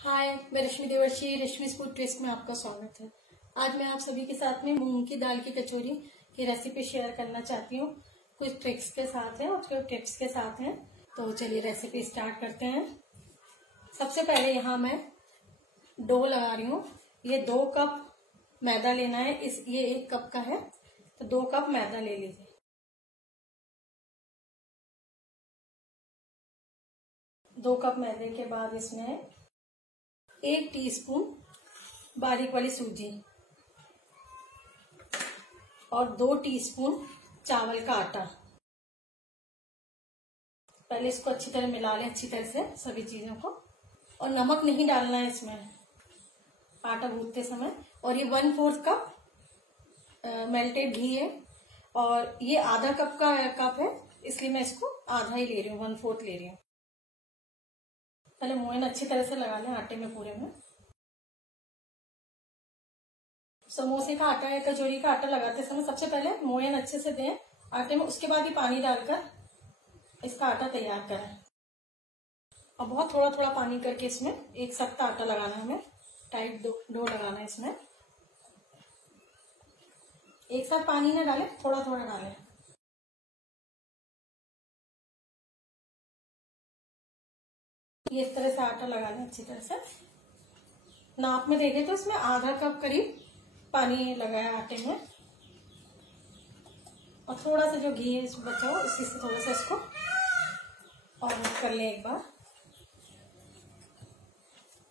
हाय, मैं रश्मि देवर्षी। रश्मि food twist में आपका स्वागत है। आज मैं आप सभी के साथ में मूंग की दाल की कचौरी की रेसिपी शेयर करना चाहती हूँ। कुछ ट्रिक्स के साथ है और कुछ टिप्स के साथ है। तो चलिए रेसिपी स्टार्ट करते हैं। सबसे पहले यहाँ मैं डो लगा रही हूँ। ये 2 कप मैदा लेना है। ये 1 कप का है तो 2 कप मैदा ले लीजिए। दो कप मैदे के बाद इसमें 1 टीस्पून बारीक वाली सूजी और 2 टीस्पून चावल का आटा। पहले इसको अच्छी तरह मिला लें, अच्छी तरह से सभी चीजों को। और नमक नहीं डालना है इसमें आटा गूंथते समय। और ये 1/4 कप मेल्टेड घी है और ये आधा कप का कप है, इसलिए मैं इसको आधा ही ले रही हूँ, 1/4 ले रही हूँ। पहले मोयन अच्छी तरह से लगा लें आटे में पूरे में। समोसे का आटा या कचौरी का आटा लगाते समय सबसे पहले मोयन अच्छे से दें आटे में, उसके बाद ही पानी डालकर इसका आटा तैयार करें। और बहुत थोड़ा थोड़ा पानी करके इसमें एक सख्त आटा लगाना है, हमें टाइट डो लगाना है इसमें। एक साथ पानी ना डालें, थोड़ा थोड़ा डालें। ये इस तरह से आटा लगा लें अच्छी तरह से। नाप में देखें तो इसमें आधा कप करीब पानी लगाया आटे में। और थोड़ा सा जो घी है इसमें बचा हो, इसी से थोड़ा सा इसको और कर लें एक बार।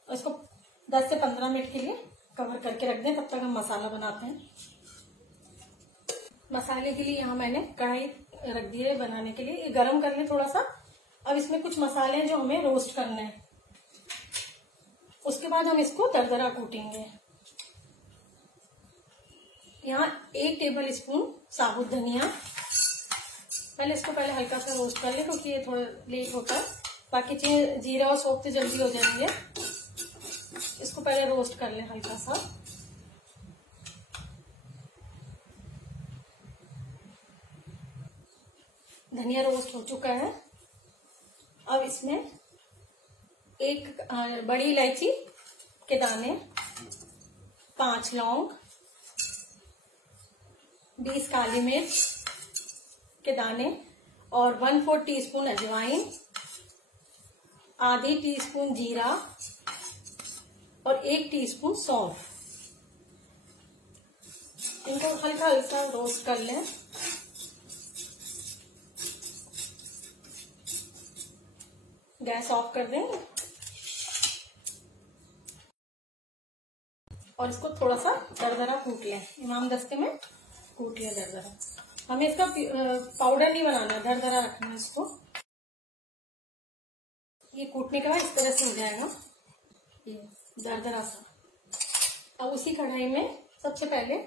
और इसको 10 से 15 मिनट के लिए कवर करके रख दें, तब तक हम मसाला बनाते हैं। मसाले के लिए यहाँ मैंने कढ़ाई रख दी है बनाने के लिए। ये गरम कर लें थोड़ा सा। अब इसमें कुछ मसाले हैं जो हमें रोस्ट करने हैं। उसके बाद हम इसको दरदरा कूटेंगे। यहाँ 1 टेबल स्पून साबुत धनिया। पहले इसको हल्का सा रोस्ट कर लें क्योंकि ये थोड़ा लेट होता है। बाकी चीज जीरा और सौंफ तो जल्दी हो जाएंगे। इसको पहले रोस्ट कर लें हल्का सा। धनिया रोस्ट हो चुका है। अब इसमें 1 बड़ी इलायची के दाने, 5 लौंग, 20 काली मिर्च के दाने और 1/4 टीस्पून अजवाइन, आधी टीस्पून जीरा और 1 टीस्पून सौंफ। इनको हल्का हल्का रोस्ट कर लें। गैस ऑफ कर दें और इसको थोड़ा सा दरदरा कूट लें। इमाम दस्ते में कूट लिया दरदरा। हमें इसका पाउडर नहीं बनाना, दरदरा रखना है इसको। ये कूटने के बाद इस तरह से हो जाएगा ये दरदरा सा। अब उसी कढ़ाई में सबसे पहले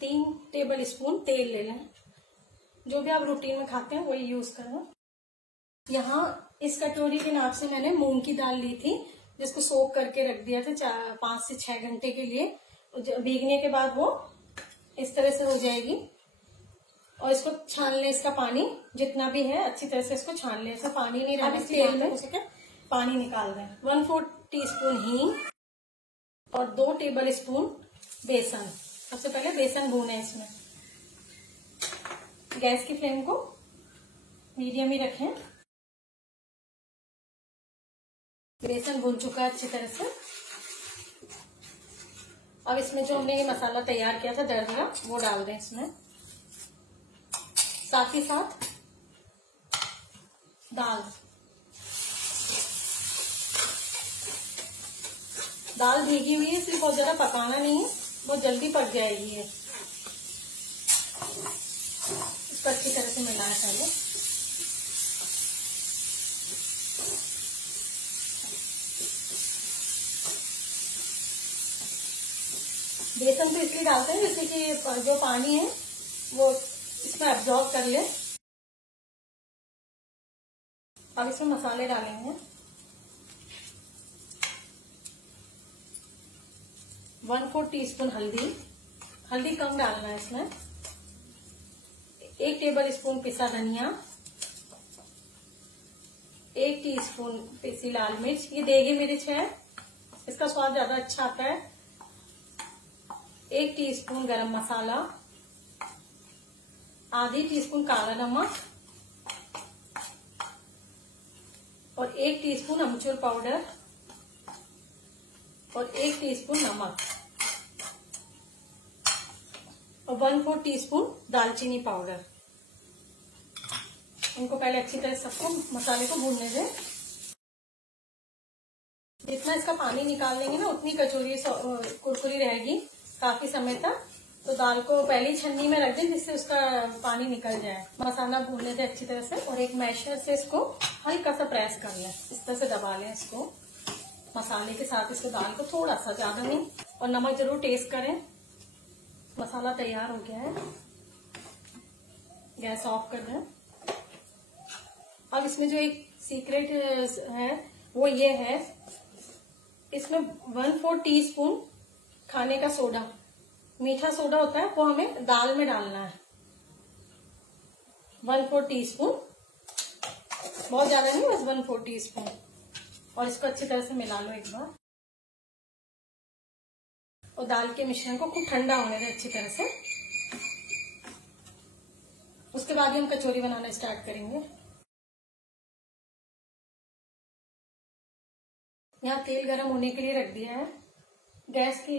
3 टेबल स्पून तेल ले लें। जो भी आप रूटीन में खाते हैं वही यूज करना। यहाँ इस कटोरी के नाप से मैंने मूंग की दाल ली थी, जिसको सोक करके रख दिया था 5 से 6 घंटे के लिए। भीगने के बाद वो इस तरह से हो जाएगी। और इसको छान लें, इसका पानी जितना भी है अच्छी तरह से इसको छान लें। ऐसा पानी नहीं रहना, तेल में हो सके पानी निकाल दें। 1/4 टीस्पून हींग और 2 टेबल स्पून बेसन। सबसे पहले बेसन भूने इसमें। गैस की फ्लेम को मीडियम ही रखें। बेसन भून चुका है अच्छी तरह से। अब इसमें जो हमने ये मसाला तैयार किया था दरदरा, वो डाल दें इसमें। साथ ही साथ दाल भीगी हुई है, इसलिए बहुत ज्यादा पकाना नहीं है, बहुत जल्दी पक जाएगी ये। इसको अच्छी तरह से मिलाएं पहले। बेसन तो इसलिए डालते हैं जिससे कि जो पानी है वो इसमें एब्जॉर्ब कर ले। अब इसमें मसाले डालेंगे। 1/4 टीस्पून हल्दी कम डालना है इसमें। 1 टेबल स्पून पिसा धनिया, 1 टीस्पून पीसी लाल मिर्च, ये देगी मिर्च है, इसका स्वाद ज्यादा अच्छा आता है। 1 टीस्पून गरम मसाला, आधी टीस्पून काला नमक और 1 टीस्पून अमचूर पाउडर और 1 टीस्पून नमक और 1/4 टीस्पून दालचीनी पाउडर। इनको पहले अच्छी तरह सबको मसाले को भूनने दें। जितना इसका पानी निकाल लेंगे ना उतनी कचौरी कुरकुरी रहेगी काफी समय तक। तो दाल को पहले ही छन्नी में रख दें जिससे उसका पानी निकल जाए। मसाला भूनने दें अच्छी तरह से और एक मैशर से इसको हल्का सा प्रेस कर लें, इस तरह से दबा लें इसको मसाले के साथ। इसको दाल को थोड़ा सा, ज्यादा नहीं, और नमक जरूर टेस्ट करें। मसाला तैयार हो गया है, गैस ऑफ कर दें। अब इसमें जो एक सीक्रेट है वो ये है, इसमें 1/4 टीस्पून खाने का सोडा, मीठा सोडा होता है, वो हमें दाल में डालना है। 1/4 टीस्पून, बहुत ज्यादा नहीं, बस 1/4 टीस्पून। और इसको अच्छी तरह से मिला लो एक बार और दाल के मिश्रण को खूब ठंडा होने दें अच्छी तरह से। उसके बाद ही हम कचौरी बनाना स्टार्ट करेंगे। यहाँ तेल गरम होने के लिए रख दिया है। गैस की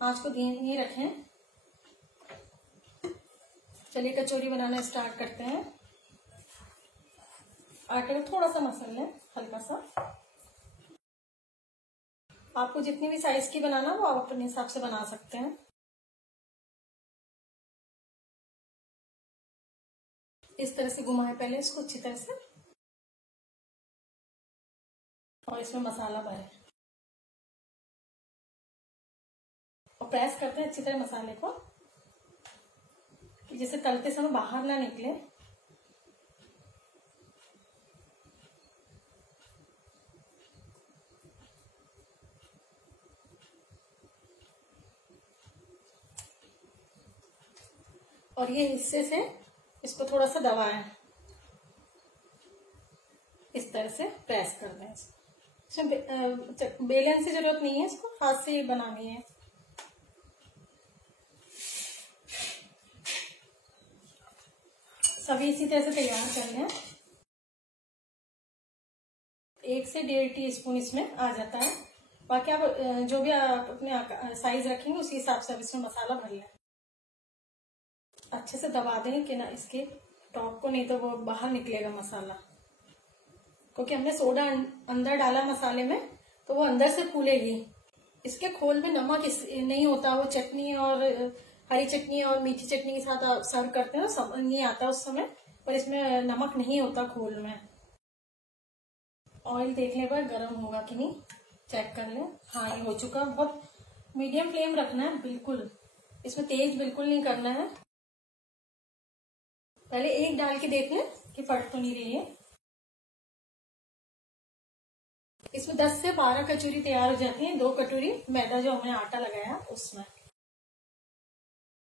आंच को धीमी ही रखें। चलिए कचौरी बनाना स्टार्ट करते हैं। आटे को थोड़ा सा मसल लें, हल्का सा। आपको जितनी भी साइज की बनाना वो आप अपने हिसाब से बना सकते हैं। इस तरह से घुमाएं पहले इसको अच्छी तरह से और इसमें मसाला भरें और प्रेस करते हैं अच्छी तरह मसाले को, जिससे तलते समय बाहर ना निकले। और ये हिस्से से इसको थोड़ा सा दबाएं, इस तरह से प्रेस कर दें। इसमें बेलन की जरूरत नहीं है, इसको हाथ से ही बनानी है। सभी इसी तरह से तैयार कर लें। 1 से 1.5 टीस्पून इसमें आ जाता है। बाकी आप जो भी आप अपने साइज रखेंगे उसी हिसाब से अब इसमें मसाला भर लें। अच्छे से दबा दें कि ना इसके टॉप को, नहीं तो वो बाहर निकलेगा मसाला, क्योंकि हमने सोडा अंदर डाला मसाले में तो वो अंदर से फूलेगी। इसके खोल में नमक नहीं होता, वो चटनी और हरी चटनी और मीठी चटनी के साथ सर्व करते हैं तो समझ नहीं आता उस समय, पर इसमें नमक नहीं होता खोल में। ऑयल देखने पर गर्म होगा कि नहीं चेक कर लें। हाँ, ये हो चुका। बहुत मीडियम फ्लेम रखना है, बिल्कुल इसमें तेज बिल्कुल नहीं करना है। पहले एक डाल के देख लें कि फट तो नहीं रही है। इसमें 10 से 12 कचौरी तैयार हो जाती है। 2 कटोरी मैदा जो हमने आटा लगाया उसमें।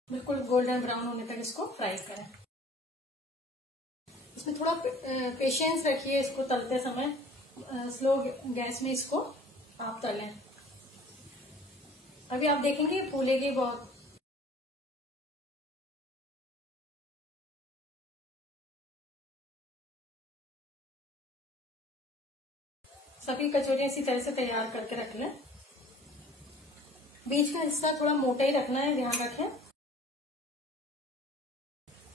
बिल्कुल गोल्डन ब्राउन होने तक इसको फ्राई करें। इसमें थोड़ा पेशेंस रखिए, इसको तलते समय स्लो गैस में इसको आप तलें। अभी आप देखेंगे फूलेगी बहुत। सभी कचौरियां इसी तरह से तैयार करके रख लें। बीच का हिस्सा थोड़ा मोटा ही रखना है, ध्यान रखें।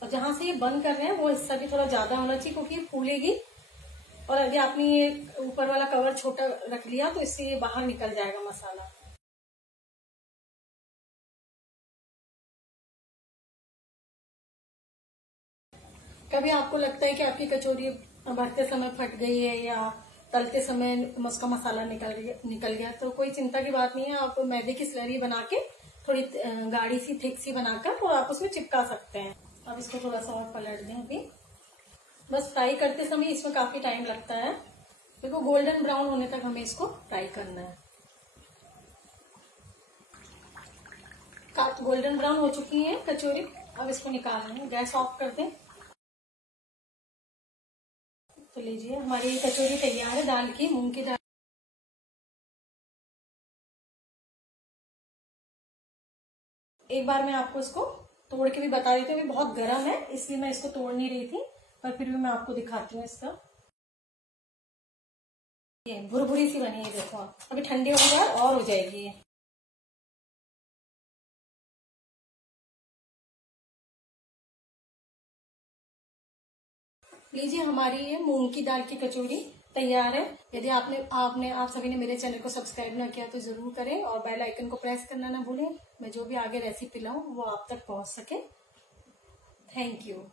और जहां से ये बंद कर रहे हैं वो हिस्सा भी थोड़ा ज्यादा होना चाहिए, क्योंकि ये फूलेगी। और यदि आपने ये ऊपर वाला कवर छोटा रख लिया तो इससे ये बाहर निकल जाएगा मसाला। कभी आपको लगता है कि आपकी कचौरी भरते समय फट गई है या तलते समय उसका मसाला निकल गया, तो कोई चिंता की बात नहीं है। आप मैदे की स्लरी बना के थोड़ी गाढ़ी सी थिक सी बनाकर और आप उसमें चिपका सकते हैं। अब इसको थोड़ा सा और पलट दें। अभी बस फ्राई करते समय इसमें काफी टाइम लगता है, देखो गोल्डन ब्राउन होने तक हमें इसको फ्राई करना है। गोल्डन ब्राउन हो चुकी है कचौरी, अब इसको निकाल लें। गैस ऑफ कर दें। तो लीजिए हमारी कचौरी तैयार है दाल की, मूंग की दाल। एक बार मैं आपको इसको तोड़ के भी बता देती हूँ, अभी बहुत गर्म है इसलिए मैं इसको तोड़ नहीं रही थी, पर फिर भी मैं आपको दिखाती हूँ इसका। ये भुरभुरी सी बनी है, देखो आप, अभी ठंडी होने के बाद और हो जाएगी ये। लीजिए हमारी ये मूंग की दाल की कचौरी तैयार है। यदि आप सभी ने मेरे चैनल को सब्सक्राइब ना किया तो जरूर करें और बेल आइकन को प्रेस करना ना भूलें, मैं जो भी आगे रेसिपी लाऊं वो आप तक पहुंच सके। Thank you.